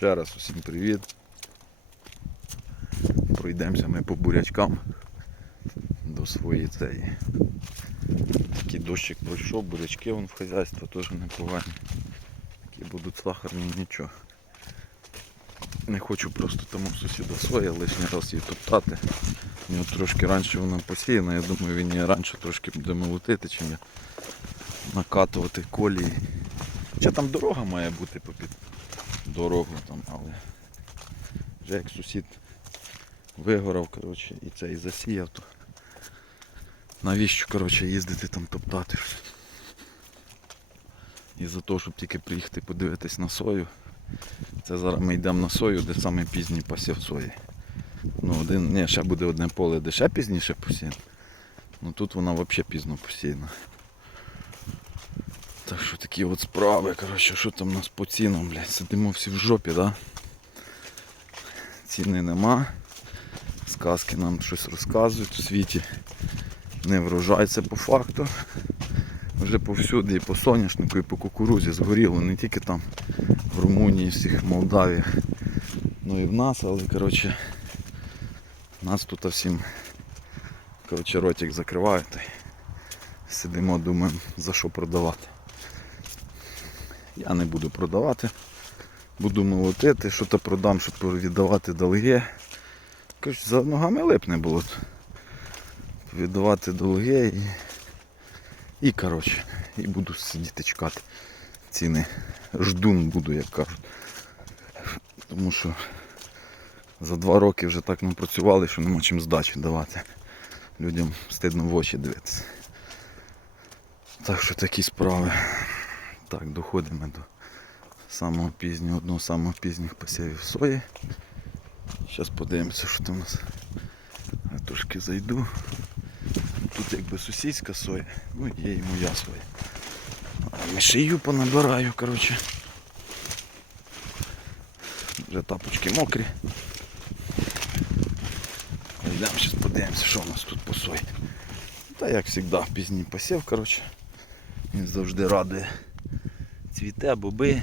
Ще раз усім привіт. Пройдемося ми по бурячкам до своєї цієї. Такий дощик пройшов, бурячки вон в хазяйство теж непогані. Такі будуть сахарні, нічого. Не хочу просто там у сусіда соя лишній раз її топтати. У нього трошки раніше вона посіяна, я думаю він її раніше трошки буде молотити, чим я накатувати колії. Хоча там дорога має бути попід дорогу там, але вже як сусід вигорав, коротше, і це і засіяв, то навіщо коротше, їздити там топтати. І за того, щоб тільки приїхати подивитись на сою. Це зараз ми йдемо на сою, де саме пізній посів сої. Ну, один, ні, ще буде одне поле, де ще пізніше посіяно. Ну тут вона взагалі пізно посіяна. Такі от справи, коротше, що там у нас по цінам, блядь, сидимо всі в жопі, да? Ціни нема. Сказки нам щось розказують у світі. Не це по факту. Вже повсюди і по соняшнику, і по кукурузі згоріло, не тільки там в Румунії, всіх в Молдаві, ну і в нас, але коротше, нас тут всім коротше, ротик закривають. Сидимо, думаємо, за що продавати. Я не буду продавати. Буду молотити, що то продам, щоб віддавати долги. Кажуть, за ногами липне було. Віддавати долги і, і коротше, і буду сидіти чекати. Ціни. Ждун буду, як кажуть. Тому що за два роки вже так нам працювали, що нема чим здачі давати. Людям стидно в очі дивитися. Так що такі справи. Так, доходимо до самого пізнього, одного з самих пізніх посівів сої. Зараз подивимося, що там у нас. Я трошки зайду. Тут якби сусідська соя, ну є і моя соя. А Мішию понабираю, коротше. Вже тапочки мокрі. Йдемо зараз подивимося, що у нас тут по сої. Та як завжди, пізній посів, коротше. Він завжди радує. Цвіте, боби.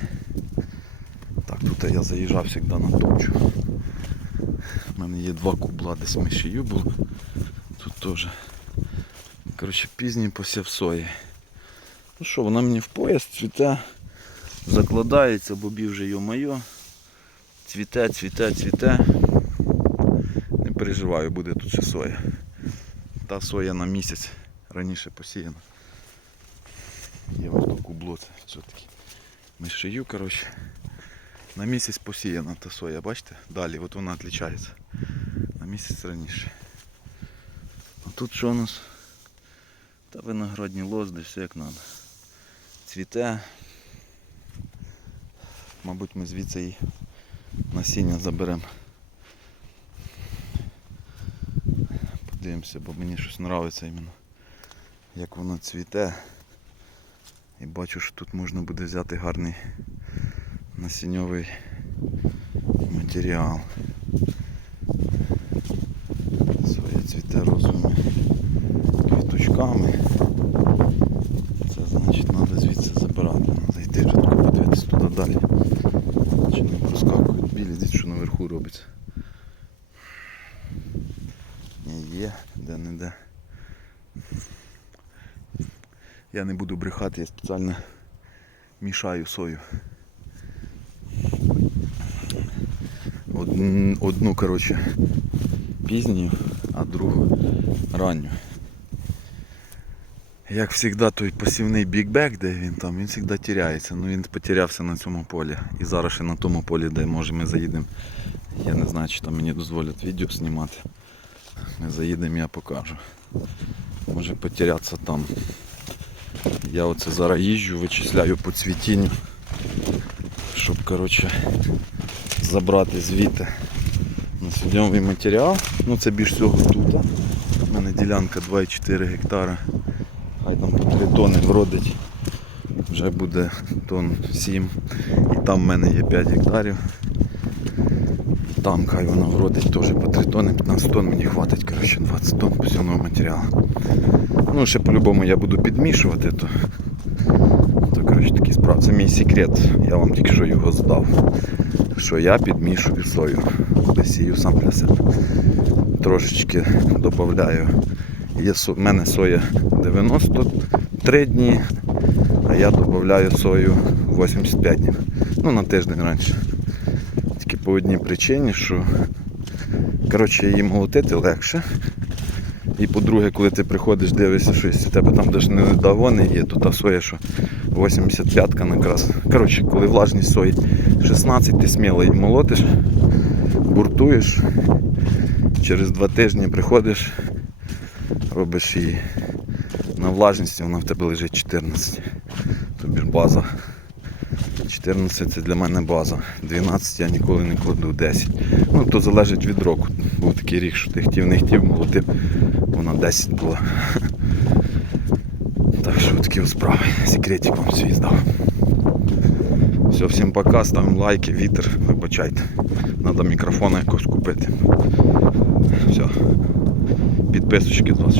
Так, тут я заїжджав завжди на топчу. У мене є два кубла, десь мишію було. Тут теж. Коротше, пізній посів сої. Ну що, вона мені в пояс цвіте, закладається, бобі вже йо-моє. Цвіте, цвіте, цвіте. Не переживаю, буде тут ще соя. Та соя на місяць раніше посіяна. Є ось тут кубло, це все-таки. Мишию, коротше. На місяць посіяна та соя, бачите? Далі, от вона відрізняється. На місяць раніше. А тут що у нас? Та виноградні лозди, все як треба. Цвіте. Мабуть, ми звідси і насіння заберемо. Подивимося, бо мені щось подобається іменно. Як воно цвіте. І бачу, що тут можна буде взяти гарний насінньовий матеріал. Своє цвіте розовими квіточками. Це значить треба звідси забирати. Треба вже тако подивитися туди далі. Чи не проскакують білі, дивіться, що наверху робиться. Є, де не де. Я не буду брехати, я спеціально мішаю сою. Одну, коротше, пізню, а другу ранню. Як завжди, той посівний бікбек, де він там, він завжди тіряється. Ну він потерявся на цьому полі. І зараз ще на тому полі, де може ми заїдемо. Я не знаю, чи там мені дозволять відео знімати. Ми заїдемо, я покажу. Може потерятися там. Я оце зараз їжджу, вичисляю по цвітінню, щоб коротше, забрати звідти насінньовий матеріал. Ну це більш всього тут. У мене ділянка 2,4 гектара. Хай там по 3 тони вродить. Вже буде тонн 7. І там в мене є 5 гектарів. Там хай вона вродить теж по 3 тони, 15 тонн мені хватить, коротше, 20 тонн посівного матеріалу. Ну, ще по-любому я буду підмішувати, то, то коротше, такі справи. Це мій секрет, я вам тільки що його здав. що я підмішую сою, сію сам для себе. Трошечки додаю. В мене соя 93 дні, а я додаю сою 85 днів. Ну, на тиждень раніше. По одній причині, що коротше, її молотити легше. І по-друге, коли ти приходиш, дивишся щось, у тебе там навіть не давони є, то та соя, що 85-ка накраз. Коротше, коли влажність сої 16, ти сміло її молотиш, буртуєш, через два тижні приходиш, робиш її на влажності, вона в тебе лежить 14. Тобі ж база. 14 це для мене база. 12 я ніколи не кладу 10. Ну, то залежить від року. Був такий рік, що ти хотів, не хотів, молотив, вона 10 була. Так що такі справи. Секретик вам свій здав. Все, всім пока, ставимо лайки, вітер, вибачайте. Надо мікрофона якось купити. Все. Підписочки з вас.